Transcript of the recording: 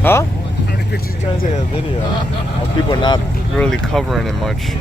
Huh? How many pictures you Trying got? to take a video. People are not really covering it much.